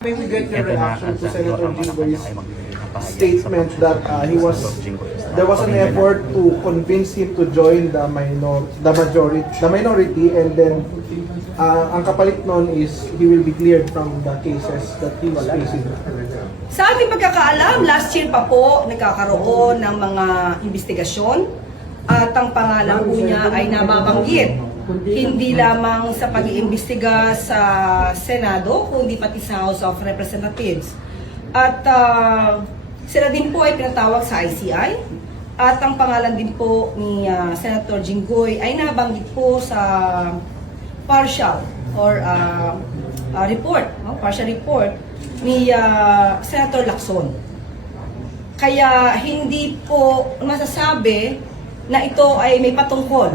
May we get your Ito na reaction ang to Senator Jinggoy's ay magbibigay ng pahayag statement sa that there was an effort to convince him to join the minority, and then ang kapalit nun is he will be cleared from the cases that he was facing. Sa ating pagkakaalam, last year pa po nagkakaroon ng mga investigasyon at ang pangalan po niya ay nababanggit. Hindi lamang sa pag-iimbestiga sa Senado, kundi pati sa House of Representatives. At sila din po ay pinatawag sa ICI. At ang pangalan din po ni Senator Jinggoy ay nabanggit po sa partial or partial report ni Senator Lacson. Kaya hindi po masasabi na ito ay may patungkol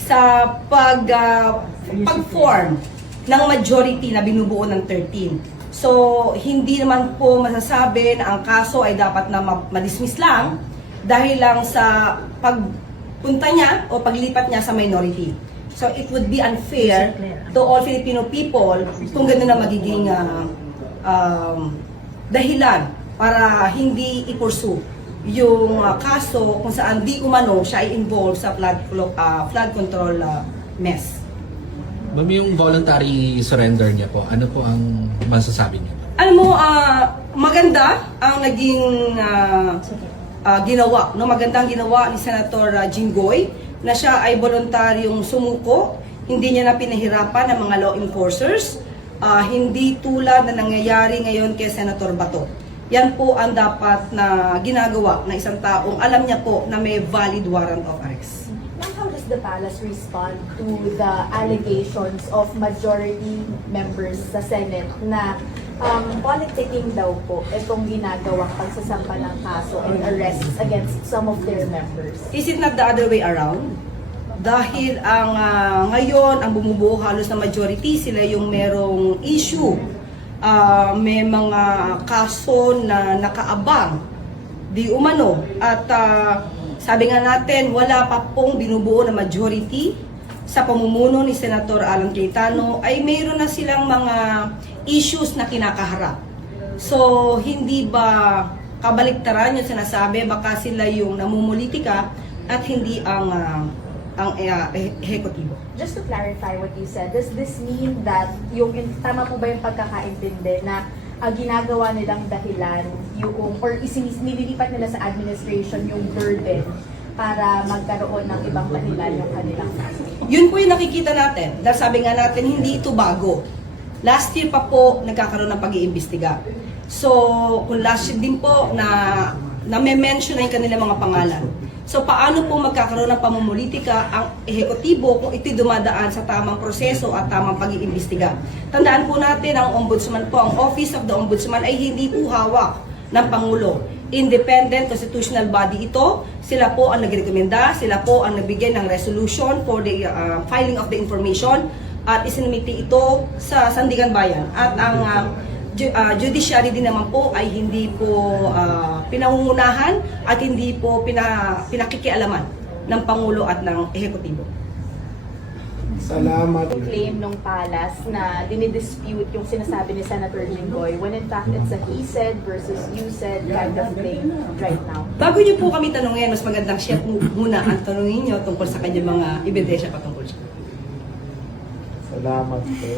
sa pag-form ng majority na binubuo ng 13. So, hindi naman po masasabi na ang kaso ay dapat na ma-dismiss lang dahil lang sa pagpunta niya o paglipat niya sa minority. So, it would be unfair to all Filipino people kung gano'n na magiging dahilan para hindi i-pursue yung kaso kung saan di umano siya ay involved sa flood control mess. Ma'am, yung voluntary surrender niya po, ano po ang masasabi niyo? Alam mo, maganda ang naging ginawa. No? Magandang ginawa ni Senator Jinggoy na siya ay voluntaryong sumuko. Hindi niya na pinahirapan ng mga law enforcers. Hindi tulad na nangyayari ngayon kay Senator Bato. Yan po ang dapat na ginagawa ng isang taong alam niya po na may valid warrant of arrest. Ma'am, how does the palace respond to the allegations of majority members sa Senate na politicking daw po itong ginagawang pagsasampa ng kaso and arrests against some of their members? Is it not the other way around? Dahil ang ngayon, ang bumubuo halos na majority, sila yung merong issue. May mga kaso na nakaabang di umano at sabi nga natin wala pa pong binubuo na majority sa pamumuno ni Senator Alan Cayetano ay mayroon na silang mga issues na kinakaharap. So hindi ba kabaliktaran yung sinasabi, baka sila yung namumulitika at hindi ang ehekutibo. Just to clarify what you said, does this mean that tama po ba yung pagkakaintindi na ginagawa nilang dahilan or nililipat nila sa administration yung burden para magkaroon ng ibang dahilan yung kanilang kaso? Yun po yung nakikita natin. Dahil sabi nga natin, hindi ito bago. Last year pa po nagkakaroon ng pag-iimbestiga. So, kung last year din po na may mention na yung kanilang mga pangalan. So, paano po magkakaroon ng pamumulitika ang ehekutibo kung ito'y dumadaan sa tamang proseso at tamang pag-iimbestiga? Tandaan po natin, ang ombudsman po, ang Office of the Ombudsman ay hindi po hawak ng Pangulo. Independent constitutional body ito. Sila po ang nagrekomenda, sila po ang nagbigay ng resolution for the filing of the information at isinumiti ito sa Sandigan Bayan. At ang judiciary din naman po ay hindi po pinangungunahan at hindi po pinakikialaman ng Pangulo at ng Ehekutibo. Salamat. Claim ng palace na dinidispute yung sinasabi ni Senator Jinggoy when in fact it's a he said versus you said kind of thing right now. Bago niyo po kami tanungin, mas magandang siya muna ang tanungin niyo tungkol sa kanyang mga ebidensya patungkol siya. Salamat po.